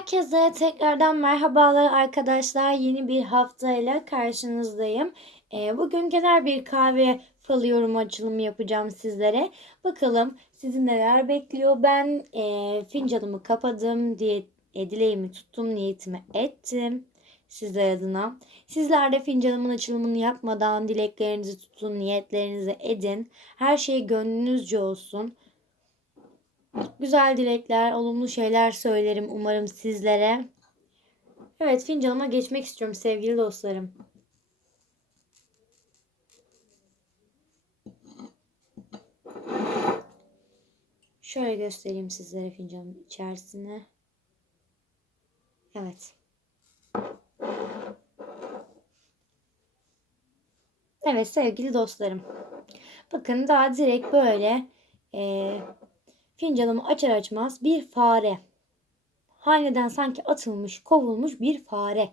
Herkese tekrardan merhabalar arkadaşlar. Yeni bir haftayla karşınızdayım. Ee, bugün genel bir kahve falı yorum açılımı yapacağım sizlere. Bakalım sizi neler bekliyor. Ben e, fincanımı kapadım diye e, dileğimi tuttum, niyetimi ettim sizler adına. Sizler de fincanımın açılımını yapmadan dileklerinizi tutun, niyetlerinizi edin. Her şey gönlünüzce olsun. Güzel dilekler, olumlu şeyler söylerim umarım sizlere. Evet fincanıma geçmek istiyorum sevgili dostlarım. Şöyle göstereyim sizlere fincanın içerisine. Evet. Evet sevgili dostlarım. Bakın daha direkt böyle e, Fincanımı açar açmaz bir fare. Haneden sanki atılmış, kovulmuş bir fare.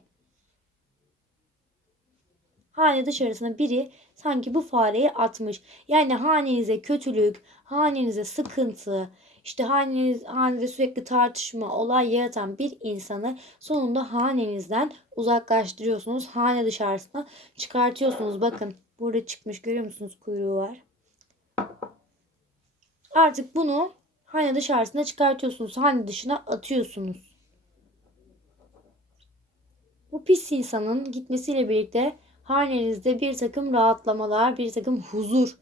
Hane dışarısına biri sanki bu fareyi atmış. Yani hanenize kötülük, hanenize sıkıntı, işte haneniz, hanede sürekli tartışma, olay yaratan bir insanı sonunda hanenizden uzaklaştırıyorsunuz. Hane dışarısına çıkartıyorsunuz. Bakın burada çıkmış görüyor musunuz kuyruğu var. Artık bunu hane dışarısına çıkartıyorsunuz. Hane dışına atıyorsunuz. Bu pis insanın gitmesiyle birlikte hanenizde bir takım rahatlamalar, bir takım huzur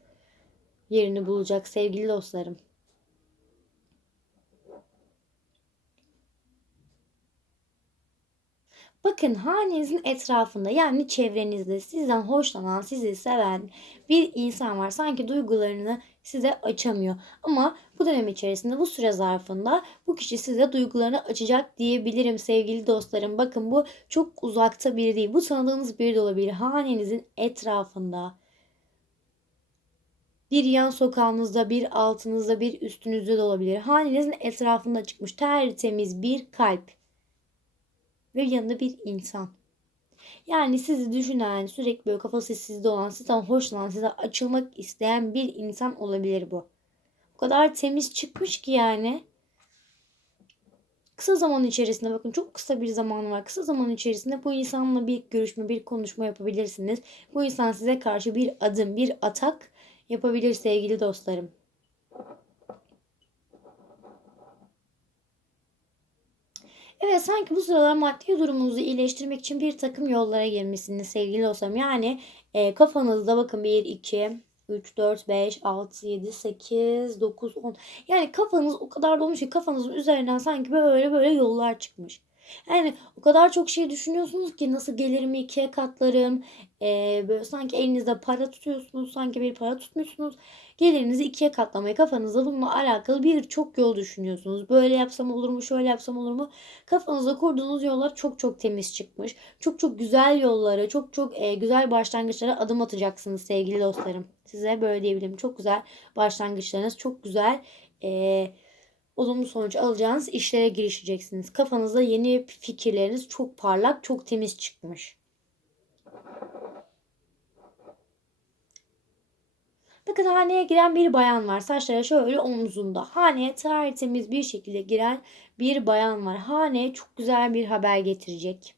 yerini bulacak sevgili dostlarım. Bakın hanenizin etrafında yani çevrenizde sizden hoşlanan, sizi seven bir insan var. Sanki duygularını size açamıyor. Ama bu dönem içerisinde bu süre zarfında bu kişi size duygularını açacak diyebilirim sevgili dostlarım. Bakın bu çok uzakta biri değil. Bu tanıdığınız biri de olabilir. Hanenizin etrafında. Bir yan sokağınızda, bir altınızda, bir üstünüzde de olabilir. Hanenizin etrafında çıkmış tertemiz bir kalp ve yanında bir insan. Yani sizi düşünen, sürekli böyle kafası sizde olan, sizden hoşlanan, size açılmak isteyen bir insan olabilir bu. O kadar temiz çıkmış ki yani. Kısa zaman içerisinde bakın çok kısa bir zaman var. Kısa zaman içerisinde bu insanla bir görüşme, bir konuşma yapabilirsiniz. Bu insan size karşı bir adım, bir atak yapabilir sevgili dostlarım. Evet sanki bu sıralar maddi durumunuzu iyileştirmek için bir takım yollara girmişsiniz sevgili dostlarım. Yani e, kafanızda bakın 1, 2, 3, 4, 5, 6, 7, 8, 9, 10. Yani kafanız o kadar dolmuş ki kafanızın üzerinden sanki böyle böyle yollar çıkmış. Yani o kadar çok şey düşünüyorsunuz ki nasıl gelirimi ikiye katlarım. Ee, böyle sanki elinizde para tutuyorsunuz. Sanki bir para tutmuşsunuz. Gelirinizi ikiye katlamayı kafanızda bununla alakalı birçok yol düşünüyorsunuz. Böyle yapsam olur mu? Şöyle yapsam olur mu? Kafanızda kurduğunuz yollar çok çok temiz çıkmış. Çok çok güzel yollara, çok çok e, güzel başlangıçlara adım atacaksınız sevgili dostlarım. Size böyle diyebilirim. Çok güzel başlangıçlarınız, çok güzel e, olumlu sonuç alacağınız işlere girişeceksiniz. Kafanızda yeni fikirleriniz çok parlak, çok temiz çıkmış. Bakın haneye giren bir bayan var. Saçları şöyle omzunda. Haneye tertemiz bir şekilde giren bir bayan var. Haneye çok güzel bir haber getirecek.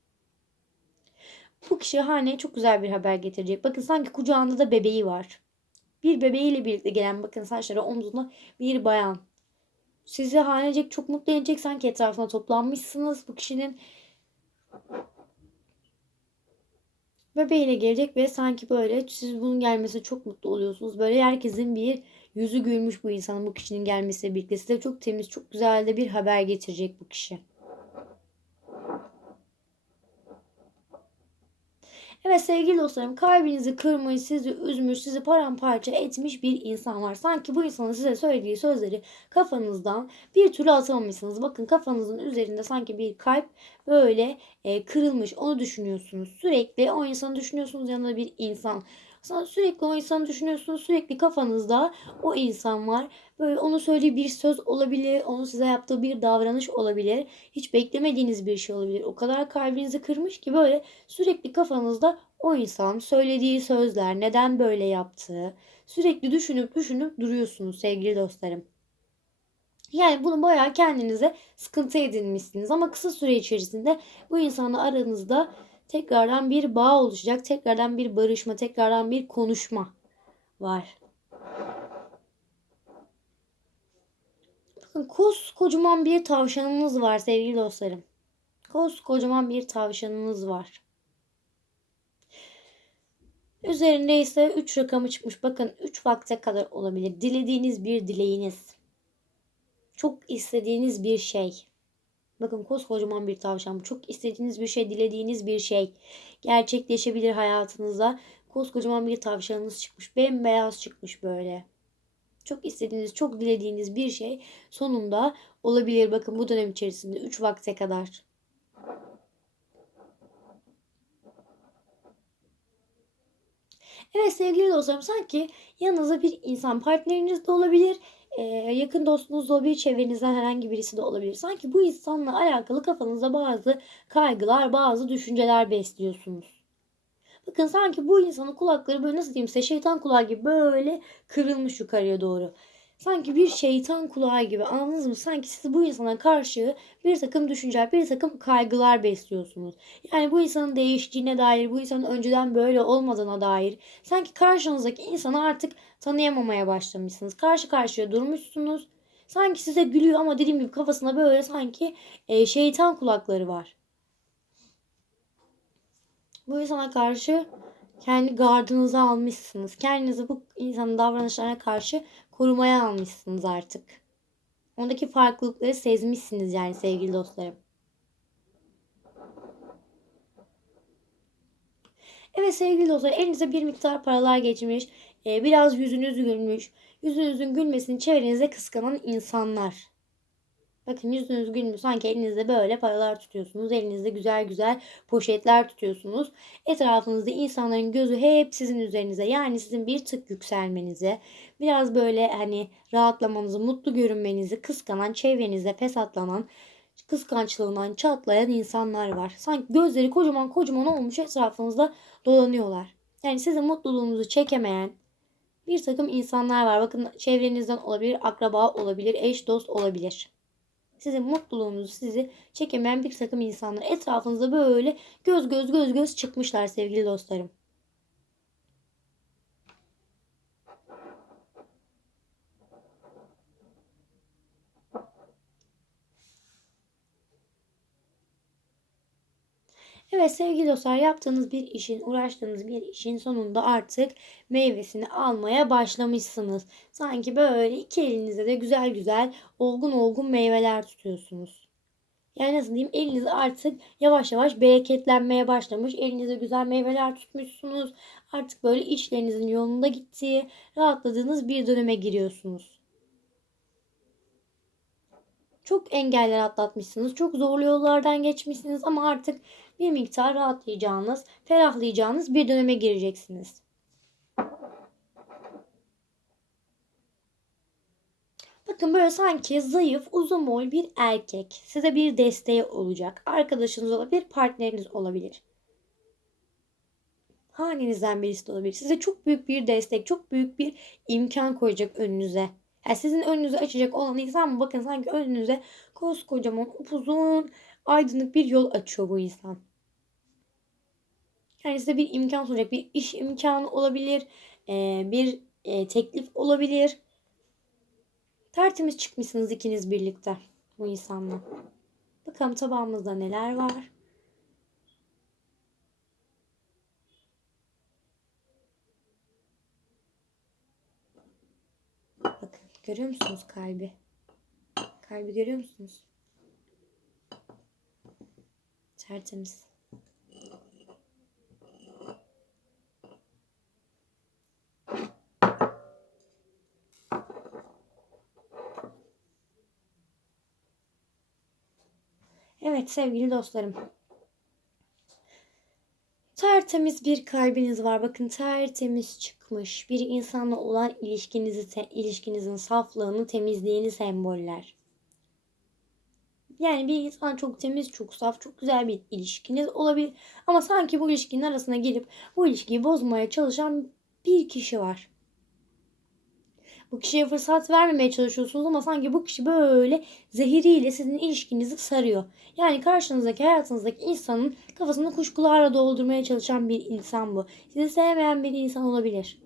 Bu kişi haneye çok güzel bir haber getirecek. Bakın sanki kucağında da bebeği var. Bir bebeğiyle birlikte gelen bakın saçları omzunda bir bayan. Sizi hanecek çok mutlu edecek sanki etrafına toplanmışsınız. Bu kişinin bebeğiyle gelecek ve sanki böyle siz bunun gelmesine çok mutlu oluyorsunuz. Böyle herkesin bir yüzü gülmüş bu insanın bu kişinin gelmesiyle birlikte size çok temiz çok güzel de bir haber getirecek bu kişi. Evet sevgili dostlarım kalbinizi kırmış, sizi üzmüş, sizi paramparça etmiş bir insan var. Sanki bu insanın size söylediği sözleri kafanızdan bir türlü atamamışsınız. Bakın kafanızın üzerinde sanki bir kalp böyle e, kırılmış. Onu düşünüyorsunuz. Sürekli o insanı düşünüyorsunuz yanında bir insan. Sonra sürekli o insanı düşünüyorsunuz. Sürekli kafanızda o insan var. Böyle onu söylediği bir söz olabilir. Onun size yaptığı bir davranış olabilir. Hiç beklemediğiniz bir şey olabilir. O kadar kalbinizi kırmış ki böyle sürekli kafanızda o insan söylediği sözler, neden böyle yaptığı sürekli düşünüp düşünüp duruyorsunuz sevgili dostlarım. Yani bunu bayağı kendinize sıkıntı edinmişsiniz. Ama kısa süre içerisinde bu insanla aranızda tekrardan bir bağ oluşacak. Tekrardan bir barışma, tekrardan bir konuşma var. Bakın koskocaman bir tavşanınız var sevgili dostlarım. Koskocaman bir tavşanınız var. Üzerinde ise 3 rakamı çıkmış. Bakın 3 vakte kadar olabilir. Dilediğiniz bir dileğiniz. Çok istediğiniz bir şey. Bakın koskocaman bir tavşan. Çok istediğiniz bir şey, dilediğiniz bir şey gerçekleşebilir hayatınızda. Koskocaman bir tavşanınız çıkmış. Bembeyaz çıkmış böyle. Çok istediğiniz, çok dilediğiniz bir şey sonunda olabilir. Bakın bu dönem içerisinde 3 vakte kadar. Evet sevgili dostlarım sanki yanınızda bir insan partneriniz de olabilir. Ee, yakın dostunuz olabilir. Çevrenizden herhangi birisi de olabilir. Sanki bu insanla alakalı kafanızda bazı kaygılar, bazı düşünceler besliyorsunuz. Bakın sanki bu insanın kulakları böyle nasıl diyeyim size şeytan kulağı gibi böyle kırılmış yukarıya doğru. Sanki bir şeytan kulağı gibi anladınız mı? Sanki siz bu insana karşı bir takım düşünceler, bir takım kaygılar besliyorsunuz. Yani bu insanın değiştiğine dair, bu insanın önceden böyle olmadığına dair sanki karşınızdaki insanı artık tanıyamamaya başlamışsınız. Karşı karşıya durmuşsunuz. Sanki size gülüyor ama dediğim gibi kafasında böyle sanki e, şeytan kulakları var. Bu insana karşı kendi gardınızı almışsınız. Kendinizi bu insanın davranışlarına karşı korumaya almışsınız artık. Ondaki farklılıkları sezmişsiniz yani sevgili dostlarım. Evet sevgili dostlar elinize bir miktar paralar geçmiş. E, biraz yüzünüz gülmüş. Yüzünüzün gülmesini çevrenizde kıskanan insanlar. Bakın yüzünüz gülmüyor. Sanki elinizde böyle paralar tutuyorsunuz. Elinizde güzel güzel poşetler tutuyorsunuz. Etrafınızda insanların gözü hep sizin üzerinize. Yani sizin bir tık yükselmenize, biraz böyle hani rahatlamanızı, mutlu görünmenizi kıskanan, çevrenizde fesatlanan, kıskançlığından çatlayan insanlar var. Sanki gözleri kocaman kocaman olmuş etrafınızda dolanıyorlar. Yani sizin mutluluğunuzu çekemeyen bir takım insanlar var. Bakın çevrenizden olabilir, akraba olabilir, eş dost olabilir sizin mutluluğunuzu sizi çekemeyen bir takım insanlar etrafınızda böyle göz göz göz göz çıkmışlar sevgili dostlarım. Evet sevgili dostlar yaptığınız bir işin, uğraştığınız bir işin sonunda artık meyvesini almaya başlamışsınız. Sanki böyle iki elinizde de güzel güzel olgun olgun meyveler tutuyorsunuz. Yani nasıl diyeyim eliniz artık yavaş yavaş bereketlenmeye başlamış. Elinizde güzel meyveler tutmuşsunuz. Artık böyle işlerinizin yolunda gittiği, rahatladığınız bir döneme giriyorsunuz. Çok engeller atlatmışsınız. Çok zorlu yollardan geçmişsiniz ama artık bir miktar rahatlayacağınız, ferahlayacağınız bir döneme gireceksiniz. Bakın böyle sanki zayıf, uzun boy bir erkek size bir desteği olacak. Arkadaşınız olabilir, partneriniz olabilir. Hanenizden birisi de olabilir. Size çok büyük bir destek, çok büyük bir imkan koyacak önünüze. Yani sizin önünüzü açacak olan insan mı? Bakın sanki önünüze koskocaman, upuzun, aydınlık bir yol açıyor bu insan. Yani size bir imkan sunacak. Bir iş imkanı olabilir. bir teklif olabilir. Tertemiz çıkmışsınız ikiniz birlikte bu insanla. Bakalım tabağımızda neler var. Bakın görüyor musunuz kalbi? Kalbi görüyor musunuz? Tertemiz. Evet sevgili dostlarım. Tertemiz bir kalbiniz var. Bakın tertemiz çıkmış. Bir insanla olan ilişkinizi, ilişkinizin saflığını, temizliğini semboller. Yani bir insan çok temiz, çok saf, çok güzel bir ilişkiniz olabilir. Ama sanki bu ilişkinin arasına girip bu ilişkiyi bozmaya çalışan bir kişi var. Bu kişiye fırsat vermemeye çalışıyorsunuz ama sanki bu kişi böyle zehiriyle sizin ilişkinizi sarıyor. Yani karşınızdaki hayatınızdaki insanın kafasını kuşkularla doldurmaya çalışan bir insan bu. Sizi sevmeyen bir insan olabilir.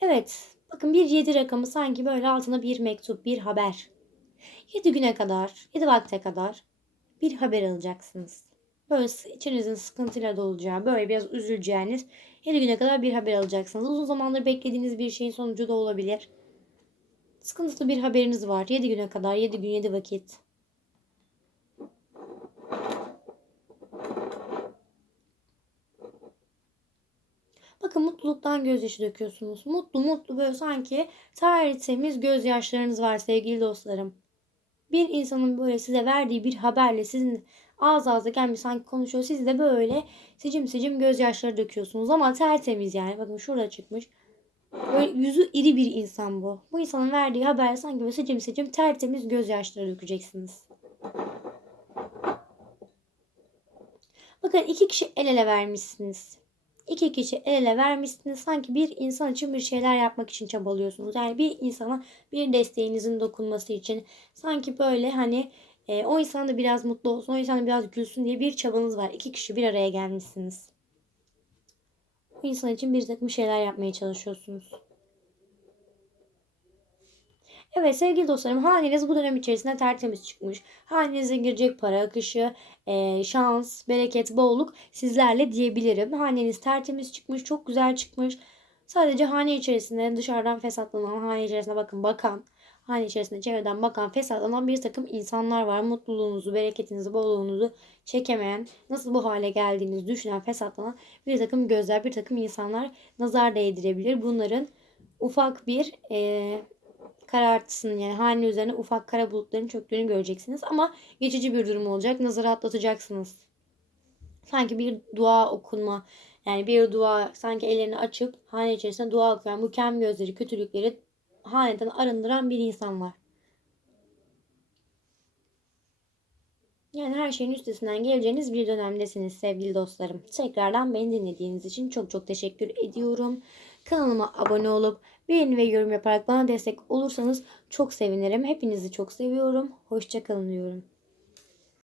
Evet. Bakın bir 7 rakamı sanki böyle altına bir mektup, bir haber. 7 güne kadar, 7 vakte kadar bir haber alacaksınız. Böyle içinizin sıkıntıyla dolacağı, böyle biraz üzüleceğiniz 7 güne kadar bir haber alacaksınız. Uzun zamandır beklediğiniz bir şeyin sonucu da olabilir. Sıkıntılı bir haberiniz var. 7 güne kadar, 7 gün, 7 vakit. Bakın mutluluktan gözyaşı döküyorsunuz. Mutlu mutlu böyle sanki tertemiz gözyaşlarınız var sevgili dostlarım. Bir insanın böyle size verdiği bir haberle sizin ağız ağza gelmiş sanki konuşuyor. Siz de böyle sicim sicim gözyaşları döküyorsunuz ama tertemiz yani. Bakın şurada çıkmış. Böyle yüzü iri bir insan bu. Bu insanın verdiği haber sanki böyle sicim sicim tertemiz gözyaşları dökeceksiniz. Bakın iki kişi el ele vermişsiniz. İki kişi el ele vermişsiniz. Sanki bir insan için bir şeyler yapmak için çabalıyorsunuz. Yani bir insana bir desteğinizin dokunması için. Sanki böyle hani e, o insan da biraz mutlu olsun, o insan da biraz gülsün diye bir çabanız var. İki kişi bir araya gelmişsiniz. O insan için bir takım şeyler yapmaya çalışıyorsunuz. Evet sevgili dostlarım haneniz bu dönem içerisinde tertemiz çıkmış. Hanenize girecek para akışı, e, şans, bereket, bolluk sizlerle diyebilirim. Haneniz tertemiz çıkmış, çok güzel çıkmış. Sadece hane içerisinde dışarıdan fesatlanan, hane içerisinde bakın bakan, hane içerisinde çevreden bakan, fesatlanan bir takım insanlar var. Mutluluğunuzu, bereketinizi, bolluğunuzu çekemeyen, nasıl bu hale geldiğinizi düşünen, fesatlanan bir takım gözler, bir takım insanlar nazar değdirebilir. Bunların ufak bir e, karartısının yani hane üzerine ufak kara bulutların çöktüğünü göreceksiniz. Ama geçici bir durum olacak. Nazarı atlatacaksınız. Sanki bir dua okunma yani bir dua sanki ellerini açıp hane içerisinde dua okuyan bu kem gözleri, kötülükleri haneden arındıran bir insan var. Yani her şeyin üstesinden geleceğiniz bir dönemdesiniz sevgili dostlarım. Tekrardan beni dinlediğiniz için çok çok teşekkür ediyorum. Kanalıma abone olup beğeni ve yorum yaparak bana destek olursanız çok sevinirim. Hepinizi çok seviyorum. Hoşçakalın diyorum.